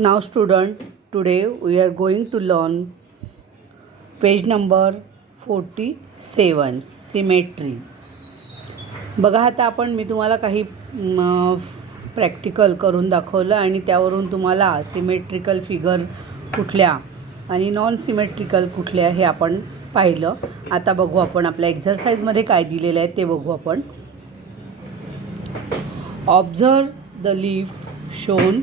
Now student, today we are going to learn page number 47 symmetry. बघा आता मी तुम्हाला काही प्रॅक्टिकल करून दाखवलं आणि त्यावरून तुम्हाला सिमेट्रिकल फिगर कुठल्या आणि नॉन सिमेट्रिकल कुठल्या हे आपण पाहिलं. आता बघू आपण आपल्या एक्झरसाइजमध्ये काय दिलेलं आहे ते बघू आपण. Observe the leaf shown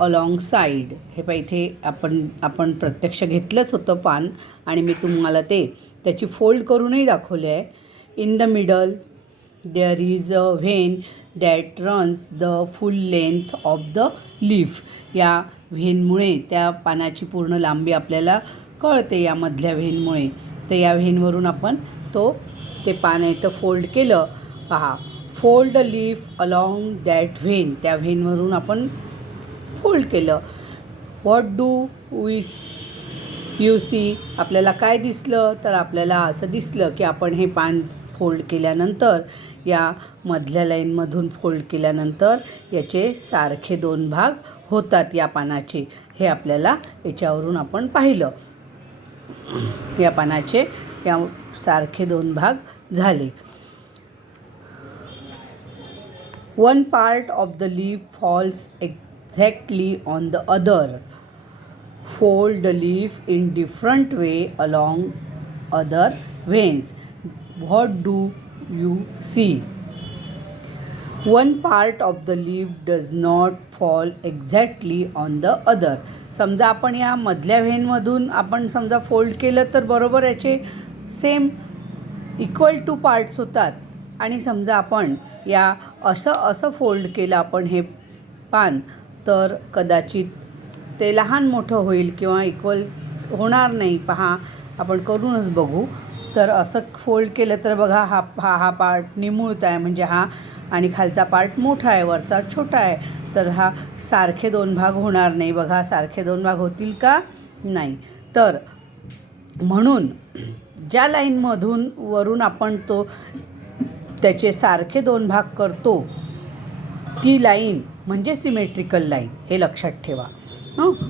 along side. हे पाय इथे आपण प्रत्यक्ष घेतलंच होतं पान आणि मी तुम्हाला त्याची फोल्ड करूनही दाखवले आहे. In the middle there is a vein that runs the full length of the leaf. या व्हेनमुळे त्या पानाची पूर्ण लांबी आपल्याला कळते या मधल्या व्हेनमुळे. तर या व्हेनवरून आपण ते पान इथं फोल्ड केलं. पहा, fold the leaf along that vein. त्या व्हेनवरून आपण फोल्ड केलं. What do you see. आपल्याला काय दिसलं तर आपल्याला असं दिसलं की आपण हे पान फोल्ड केल्यानंतर या मधल्या लाईनमधून फोल्ड केल्यानंतर याचे सारखे दोन भाग होतात या पानाचे. हे आपल्याला याच्यावरून आपण पाहिलं. या पानाचे या सारखे दोन भाग झाले. One part of the leaf falls exactly on the other. Fold the leaf in different way along other veins. What do you see? One part of the leaf does not fall exactly on the other. समजा आपण या मधल्या व्हेनमधून आपण समजा fold केलं तर बरोबर याचे सेम इक्वल टू पार्ट्स होतात. आणि समजा आपण या असं फोल्ड केलं आपण हे पान तर कदाचित ते लहान मोठं होईल किंवा इक्वल होणार नाही. पहा, आपण करूनच बघू. तर असं फोल्ड केलं तर बघा हा पार्ट निमुळता आहे म्हणजे हा, आणि खालचा पार्ट मोठा आहे, वरचा छोटा आहे. तर हा सारखे दोन भाग होणार नाही. बघा, सारखे दोन भाग होतील का? नाही. तर म्हणून ज्या लाईनमधून वरून आपण त्याचे सारखे दोन भाग करतो ती लाईन म्हणजे सिमेट्रिकल लाईन. हे लक्षात ठेवा.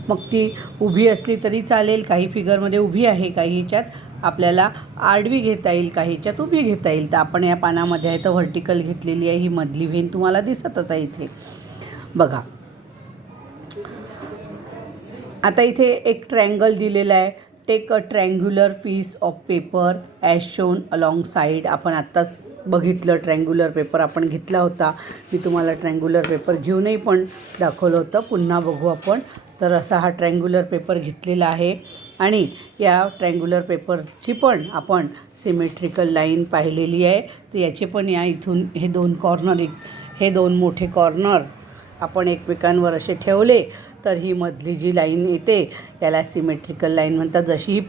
मग ती उभी असली तरी चालेल. काही फिगरमध्ये उभी आहे, काही ह्याच्यात आपल्याला आडवी घेता येईल, काही ह्याच्यात उभी घेता येईल. तर आपण या पानामध्ये आहे तर व्हर्टिकल घेतलेली आहे. ही मधली व्हेन तुम्हाला दिसतच आहे इथे. बघा, आता इथे एक ट्रायंगल दिलेला आहे. Take a triangular piece of paper as shown alongside. आपण आत्ताच बघितलं ट्रँग्युलर पेपर आपण घेतला होता. मी तुम्हाला ट्रँग्युलर पेपर घेऊनही पण दाखवलं होतं. पुन्हा बघू आपण. तर असा हा ट्रँग्युलर पेपर घेतलेला आहे आणि या ट्रँग्युलर पेपरची पण आपण सिमेट्रिकल लाईन पाहिलेली आहे. तर याचे पण या इथून हे दोन मोठे कॉर्नर आपण एकमेकांवर असे ठेवले तर ही मधली जी लाईन येते याला सिमेट्रिकल लाईन म्हणतात. जशी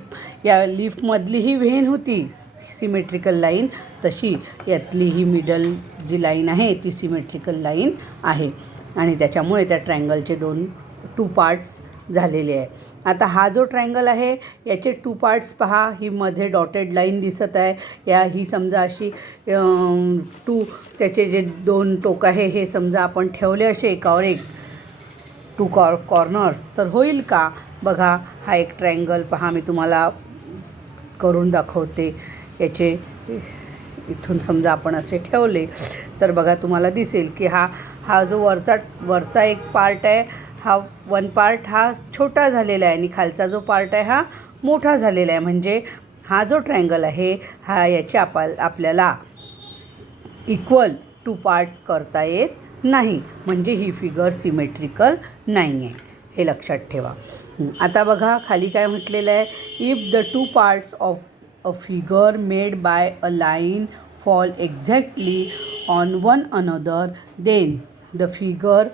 या लीफमधली ही व्हेन होती सिमेट्रिकल लाईन, तशी यातली ही मिडल जी लाईन आहे ती सिमेट्रिकल लाईन आहे. आणि त्याच्यामुळे त्या ट्रायंगलचे टू पार्ट्स झालेले आहे. आता हा जो ट्रायंगल आहे याचे टू पार्ट्स पहा. ही मध्ये डॉटेड लाईन दिसत आहे. ही समजा अशी त्याचे जे दोन टोक आहे हे समजा आपण ठेवले असे एकावर एक टू कॉर्नर्स तर होईल का? बघा, हा एक ट्रायंगल पहा. मी तुम्हाला करून दाखवते. याचे इथून समजा आपण असे ठेवले तर बघा तुम्हाला दिसेल की हा जो वरचा एक पार्ट आहे हा वन पार्ट हा छोटा झालेला आहे आणि खालचा जो पार्ट आहे हा मोठा झालेला आहे. म्हणजे हा जो ट्रायंगल आहे हा याचे आपल्याला इक्वल टू पार्ट करता येत नाही. म्हणजे ही फिगर सिमेट्रिकल नाही आहे. हे लक्षात ठेवा. आता बघा खाली काय म्हटलेलं आहे. If the two parts of a figure made by a line fall exactly on one another then the figure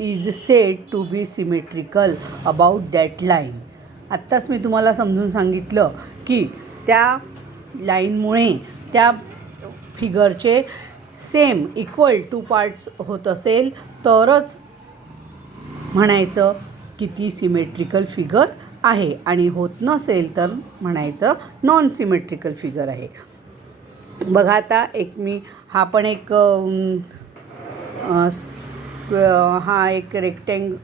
is said to be symmetrical about that line. आत्ताच मी तुम्हाला समजून सांगितलं की त्या लाईनमुळे त्या फिगरचे सेम इक्वल टू पार्ट्स होत असेल तरच म्हणायचं की ती सिमेट्रिकल फिगर आहे आणि होत नसेल तर म्हणायचं नॉन सिमेट्रिकल फिगर आहे. बघा, आता हा पण एक हा एक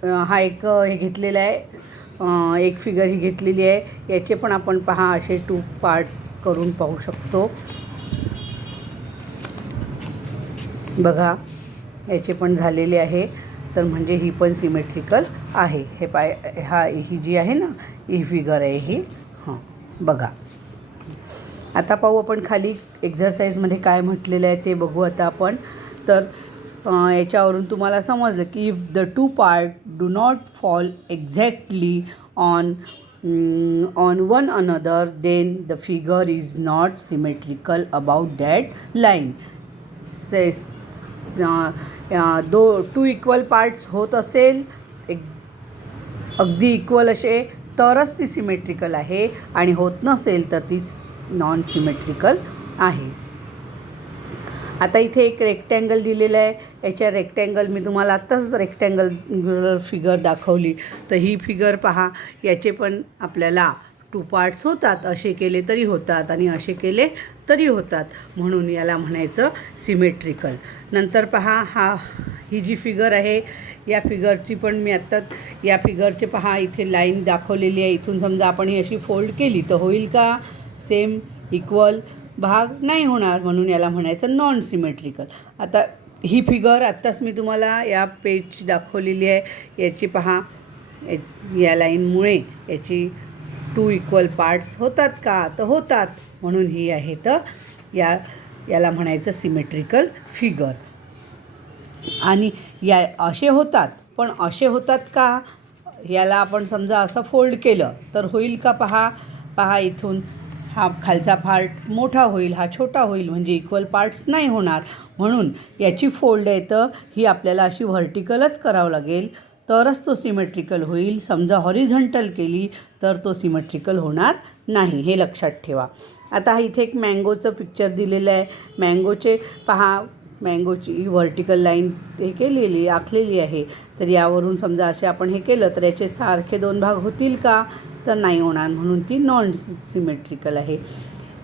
हा एक हे घेतलेला आहे, एक फिगर ही घेतलेली आहे. याचे पण आपण पहा असे 2 पार्ट्स करून पाहू शकतो. बघा याचे पण झालेले आहे. तर म्हणजे ही पण सिमेट्रिकल आहे. ही जी आहे ना, ही फिगर आहे ही. बघा आता पाहू आपण खाली एक्झरसाइजमध्ये काय म्हटलेलं आहे ते बघू आता आपण. तर याच्यावरून तुम्हाला समजलं की if the 2 part do not fall exactly on one another then the figure is not symmetrical about that line. Two equal parts होत असेल अगदी इक्वल असे तरच ती सिमेट्रिकल आहे, आणि होत नसेल तर ती नॉन सिमेट्रिकल आहे. आता इथे एक रेक्टँगल दिलेलं आहे. याच्या रेक्टँगल मी तुम्हाला आत्ताच रेक्टँगल फिगर दाखवली. तर ही फिगर पहा, याचे पण आपल्याला 2 पार्ट्स होतात. असे केले तरी होतात आणि असे केले तरी होतात, म्हणून याला म्हणायचं सिमेट्रिकल. नंतर पहा ही जी फिगर आहे, या फिगरची पण मी आत्ता या फिगरचे पहा इथे लाईन दाखवलेली आहे. इथून समजा आपण ही अशी फोल्ड केली तर होईल का सेम इक्वल भाग? नाही होणार, म्हणून याला म्हणायचं नॉन सिमेट्रिकल. आता ही फिगर आत्ताच मी तुम्हाला या पेज दाखवलेली आहे. याची पहा या लाईनमुळे याची 2 इक्वल पार्ट्स होतात का? तर होतात, म्हणून ही आहे. तर याला म्हणायचं सिमेट्रिकल फिगर. आणि या असे होतात, पण असे होतात का? याला आपण समजा असं फोल्ड केलं तर होईल का? पहा इथून हा खालचा पार्ट मोठा होईल, हा छोटा होईल, म्हणजे इक्वल पार्ट्स नाही होणार. म्हणून याची फोल्ड आहे तर ही आपल्याला अशी व्हर्टिकलच करावं लागेल, तरच तो सिमेट्रिकल होईल. समजा हॉरिझॉन्टल केली तर तो सिमेट्रिकल होणार नाही, हे लक्षात ठेवा. आता इथे एक मँगोचं पिक्चर दिलेलं आहे. मँगोची व्हर्टिकल लाईन हे आखलेली आहे. तर यावरून समजा असे आपण हे केलं तर याचे सारखे 2 भाग होतील का? तर नाही होणार, म्हणून ती नॉन सिमेट्रिकल आहे.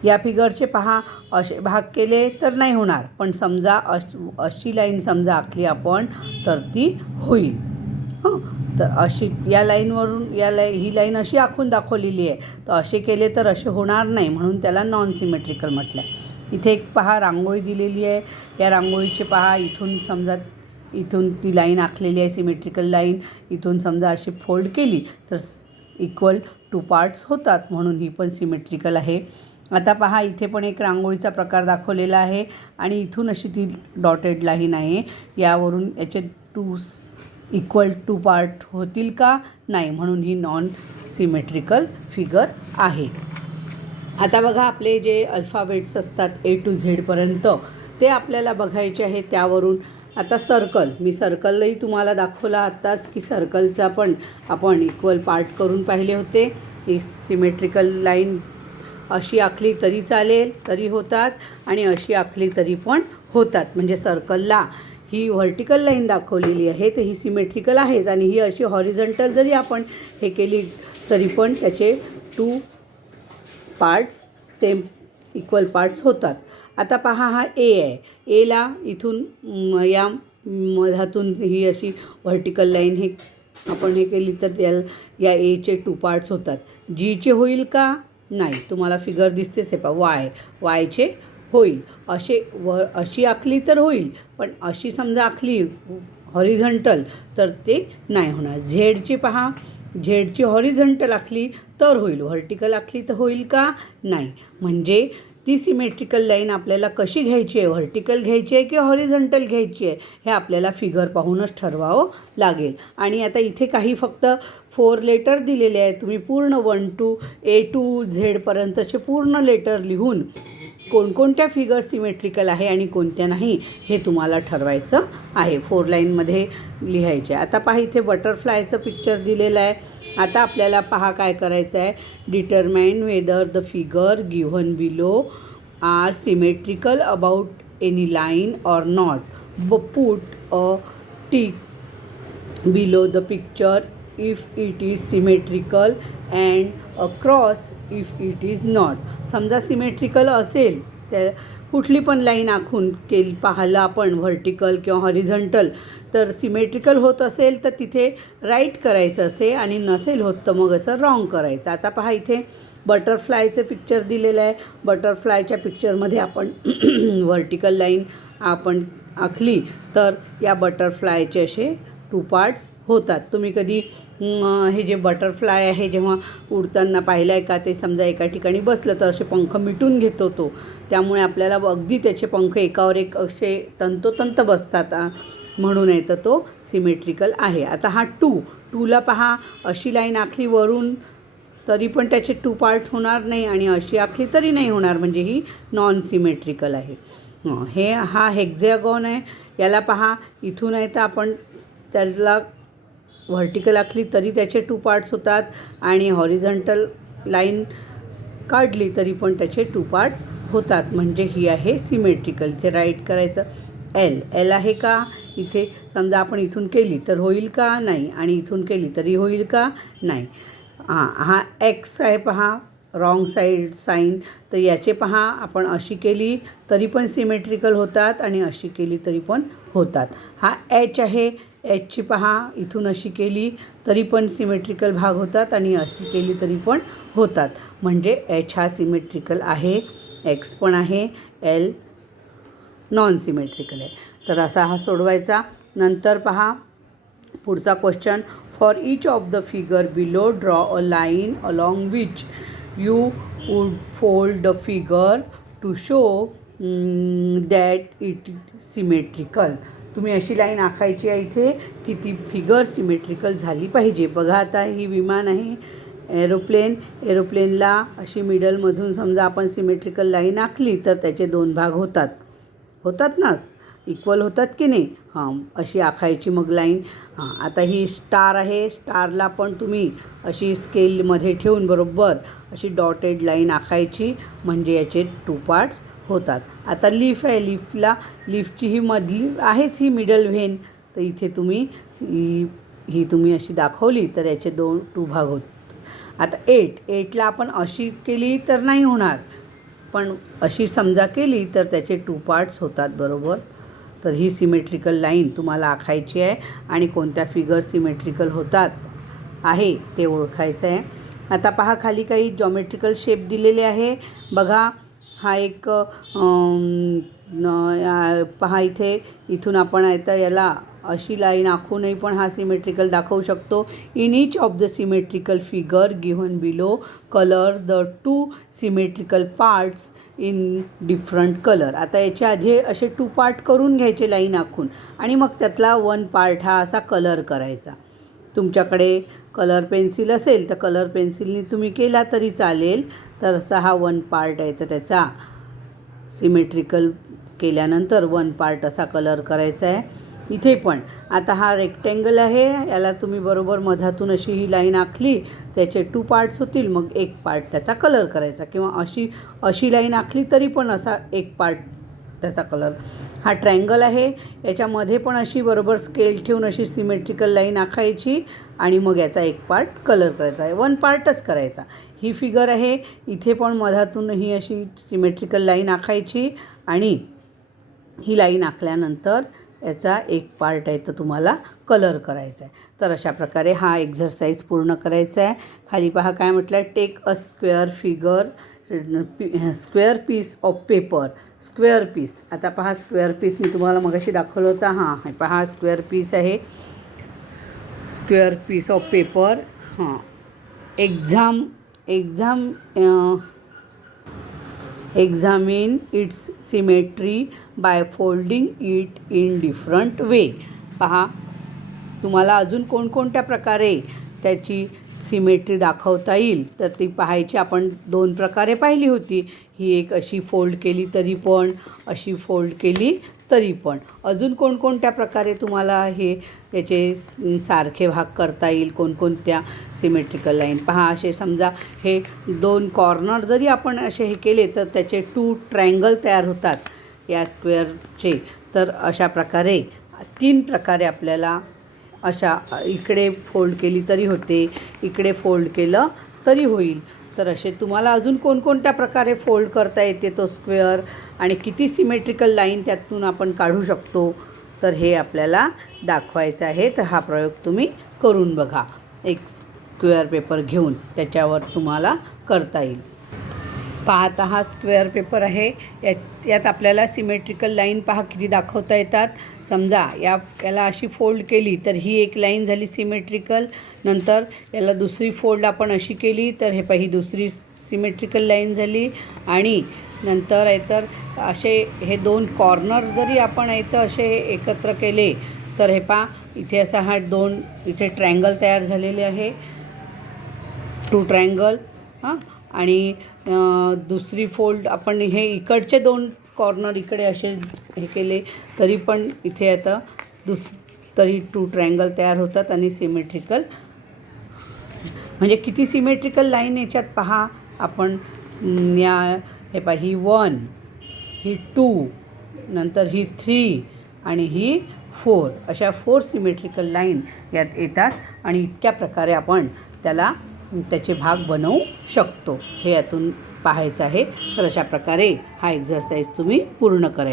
या फिगरचे पहा असे भाग केले तर नाही होणार, पण समजा अशी लाईन समजा आखली आपण तर ती होईल. तर अशी या लाईनवरून ही लाईन अशी आखून दाखवलेली आहे, तर असे केले तर असे होणार नाही, म्हणून त्याला नॉन सिमेट्रिकल म्हटलं. इथे एक पहा रांगोळी दिलेली आहे. या रांगोळीचे पहा इथून ती लाईन आखलेली आहे सिमेट्रिकल लाईन. इथून समजा अशी फोल्ड केली तर इक्वल 2 पार्ट्स होतात, म्हणून ही पण सिमेट्रिकल आहे. आता पहा इथे पण एक रांगोळीचा प्रकार दाखवलेला आहे आणि इथून अशी ती डॉटेड लाईन आहे. यावरून याचे 2 इक्वल 2 पार्ट होतील का? नाही, म्हणून ही नॉन सिमेट्रिकल फिगर आहे. आता बघा आपले जे अल्फाबेट्स असतात A to Z पर्यंत ते आपल्याला बघायचे आहे. त्यावरून आता मी सर्कलही तुम्हाला दाखवला आत्ताच की सर्कलचा पण आपण इक्वल पार्ट करून पाहिले होते. ही सिमेट्रिकल लाईन अशी आखली तरी चालेल, तरी होतात, आणि अशी आखली तरी पण होतात. म्हणजे सर्कलला ही व्हर्टिकल लाईन दाखवलेली आहे तर ही सिमेट्रिकल आहेच, आणि ही अशी हॉरिझॉन्टल जरी आपण हे केली तरी पण त्याचे 2 पार्ट्स सेम इक्वल पार्ट्स होतात. आता पहा हा ए आहे. एला इथून या मधातून ही अशी व्हर्टिकल लाईन हे आपण हे केली तर या एचे 2 पार्ट्स होतात. जीचे होईल का? नाही. तुम्हाला फिगर दिसतेच आहे पहा, वायचे होईल. अशी आखली तर होईल, पण अशी समजा आखली हॉरिझॉन्टल तर ते नाही होणार. झेडची पहा, झेडची हॉरिझॉन्टल आखली तर होईल, व्हर्टिकल आखली तर होईल का? नाही. म्हणजे ती सिमेट्रिकल लाईन आपल्याला कशी घ्यायची आहे, व्हर्टिकल घ्यायची आहे की हॉरिझॉन्टल घ्यायची आहे, हे आपल्याला फिगर पाहूनच ठरवावं लागेल. आणि आता इथे काही फक्त 4 लेटर दिलेले आहेत. तुम्ही पूर्ण 1 to A to Z पर्यंतचे पूर्ण लेटर लिहून कोणकोणत्या फिगर सिमेट्रिकल आहे आणि कोणत्या नाही हे तुम्हाला ठरवायचं आहे. 4 लाईनमध्ये लिहायचे. आता पहा इथे बटरफ्लायचं पिक्चर दिलेलं आहे. आता आपल्याला पहा काय करायचं आहे. Determine whether the figure given below are symmetrical about any line or not. Put a tick below the picture if it is symmetrical and a cross if it is not. समजा symmetrical असेल त्या कुठली पण line आखून पाहिलं आपण vertical किंवा horizontal, तर सिमेट्रिकल होत असेल तर तिथे राईट करायचं असे, आणि नसेल होत तर मग असं रॉंग करायचं. आता पहा इथे बटरफ्लायचं पिक्चर दिलेलं आहे. बटरफ्लायच्या पिक्चरमध्ये आपण व्हर्टिकल लाईन आपण आखली तर या बटरफ्लायचे असे 2 पार्ट्स होतात. तुम्ही कधी हे जे बटरफ्लाय आहे जेव्हा उडताना पाहिलं आहे का, ते समजा एका ठिकाणी बसलं तर असे पंख मिटून घेतो तो, त्यामुळे आपल्याला अगदी त्याचे पंख एकावर एक असे तंतोतंत बसतात, म्हणून आहे तर तो सिमेट्रिकल आहे. आता हा 2ला पहा, अशी लाईन आखली वरून तरी पण त्याचे 2 पार्ट्स होणार नाही, आणि अशी आखली तरी नाही होणार, म्हणजे ही नॉन सिमेट्रिकल आहे. हा हेक्झॅगॉन आहे. याला पहा, इथून आहे तर आपण त्याला व्हर्टिकल आखली तरी त्याचे 2 पार्ट्स होतात, आणि हॉरिझॉन्टल लाईन काढली तरी पण त्याचे 2 पार्ट्स होतात, म्हणजे ही आहे सिमेट्रिकल. इथे राईट करायचं. एल आहे का, इथे समजा आपण इथून केली तर होईल का, नाही, आणि इथून केली तरी होईल का, नाही. हा एक्स आहे पहा, रॉंग साईड साईन, तर याचे पहा आपण अशी केली तरी पण सिमेट्रिकल होतात, आणि अशी केली तरी पण होतात. हा एच आहे, एचची पहा इथून अशी केली तरी पण सिमेट्रिकल भाग होतात, आणि अशी केली तरी पण होतात, म्हणजे एच हा सिमेट्रिकल आहे, एक्स पण आहे, एल नॉन सिमेट्रिकल आहे. तर असा हा सोडवायचा. नंतर पहा पुढचा question, for each of the figure below draw a line along which you would fold the figure to show that it symmetrical. तुम्ही अशी लाईन आखायची आहे इथे की ती फिगर सिमेट्रिकल झाली पाहिजे. बघा आता ही विमान आहे, एरोप्लेनला अशी मिडलमधून समजा आपण सिमेट्रिकल लाईन आखली तर त्याचे 2 भाग होतात ना, इक्वल होतात की नाही. अशी आखायची मग लाईन. आता ही स्टार आहे, स्टारला पण तुम्ही अशी स्केलमध्ये ठेवून बरोबर अशी डॉटेड लाईन आखायची, म्हणजे याचे 2 पार्ट्स होतात. आता लीफ आहे, लीफची ही मधली आहेच ही मिडल व्हेन, तर इथे तुम्ही ही तुम्ही अशी दाखवली तर याचे 2 भाग होतात. आता 8ला आपण अशी केली तर नाही होणार, पण अशी समजा केली तर त्याचे 2 पार्ट्स होतात बरोबर. तर ही सिमेट्रिकल लाईन तुम्हाला आखायची आहे, आणि कोणत्या फिगर सिमेट्रिकल होतात आहे ते ओळखायचं आहे. आता पहा खाली काही जॉमेट्रिकल शेप दिलेले आहे. बघा हा एक पहा इथे इथून आपण आहे तर याला अशी लाईन आखूनही पण हा सिमेट्रिकल दाखवू शकतो. In each of the symmetrical figure given below colour the 2 symmetrical parts in different colour. आता याच्या आधी असे 2 पार्ट करून घ्यायचे लाईन आखून, आणि मग त्यातला 1 पार्ट हा असा कलर करायचा. तुमच्याकडे कलर पेन्सिल असेल तर कलर पेन्सिलनी तुम्ही केला तरी चालेल. तर असा हा 1 पार्ट आहे तर त्याचा सिमेट्रिकल केल्यानंतर 1 पार्ट असा कलर करायचा आहे. इथे पण आता हा रेक्टँगल आहे, याला तुम्ही बरोबर मधातून अशी ही लाईन आखली त्याचे 2 पार्ट्स होतील, मग 1 पार्ट त्याचा कलर करायचा, किंवा अशी लाईन आखली तरी पण असा 1 पार्ट त्याचा कलर. हा ट्रायंगल आहे, याच्यामध्ये पण अशी बरोबर स्केल ठेवून अशी सिमेट्रिकल लाईन आखायची, आणि मग याचा 1 पार्ट कलर करायचा आहे, 1 पार्टच करायचा. ही फिगर आहे, इथे पण मधातून ही अशी सिमेट्रिकल लाईन आखायची, आणि ही लाईन आखल्यानंतर याचा 1 पार्ट आहे तर तुम्हाला कलर करायचा आहे. तर अशा प्रकारे हा एक्झरसाईज पूर्ण करायचा आहे. खाली पहा काय म्हटलं आहे, take a square piece of paper. Square piece, आता पहा स्क्वेअर पीस मी तुम्हाला मगाशी दाखवलं होतं. पहा स्क्वेअर पीस आहे, square piece of paper. Examine its symmetry by folding it in different way. पहा तुम्हाला अजून कोणकोणत्या प्रकारे त्याची सिमेट्री दाखवता येईल तर ती पाहायची. आपण 2 प्रकारे पाहिली होती. ही एक अशी फोल्ड केली तरी पण, अशी फोल्ड केली तरी पण. अजून कोणकोणत्या प्रकारे तुम्हाला याचे सारखे भाग करता येईल, कोणकोणत्या सिमेट्रिकल लाईन. पहा असे समजा हे 2 कॉर्नर जरी आपण असे हे केले तर त्याचे 2 ट्रायंगल तयार होतात या स्क्वेअरचे. तर अशा प्रकारे 3 प्रकारे आपल्याला अशा इकडे फोल्ड केली तरी होते, इकडे फोल्ड केलं तरी होईल. तर असे तुम्हाला अजून कोणकोणत्या प्रकारे फोल्ड करता येते तो स्क्वेअर आणि किती सिमेट्रिकल लाईन त्यातून आपण काढू शकतो, तर हे आपल्याला दाखवायचं आहे. तर हा प्रयोग तुम्ही करून बघा. एक स्क्वेअर पेपर घेऊन त्याच्यावर तुम्हाला करता येईल. पाहता हा स्क्वेअर पेपर आहे. यात आपल्याला सिमेट्रिकल लाईन पहा किती दाखवता येतात. समजा याला अशी फोल्ड केली तर ही एक लाईन झाली सिमेट्रिकल. नंतर याला दुसरी फोल्ड आपण अशी केली तर हे ही दुसरी सिमेट्रिकल लाईन झाली. आणि नंतर तर असे हे दोन कॉर्नर जरी आपण असे एकत्र केले तर हे पहा इथे असा हा दोन इथे ट्रायंगल तयार झालेले आहे, 2 ट्रायंगल. आणि दुसरी फोल्ड आपण हे इकडचे 2 कॉर्नर इकडे असे हे केले तरी पण इथे आता तरी 2 ट्रायंगल तयार होतात आणि सिमेट्रिकल. म्हणजे किती सिमेट्रिकल लाईन याच्यात पहा आपण. हे पहा ही 1, ही 2, नंतर ही 3 आणि ही 4, अशा 4 सिमेट्रिकल लाईन यात येतात. आणि इतक्या प्रकारे आपण त्याचे भाग बनवू शकतो. हे यातून पाहायचं आहे. तर अशा प्रकारे हा एक्झरसाइज तुम्ही पूर्ण करायचा.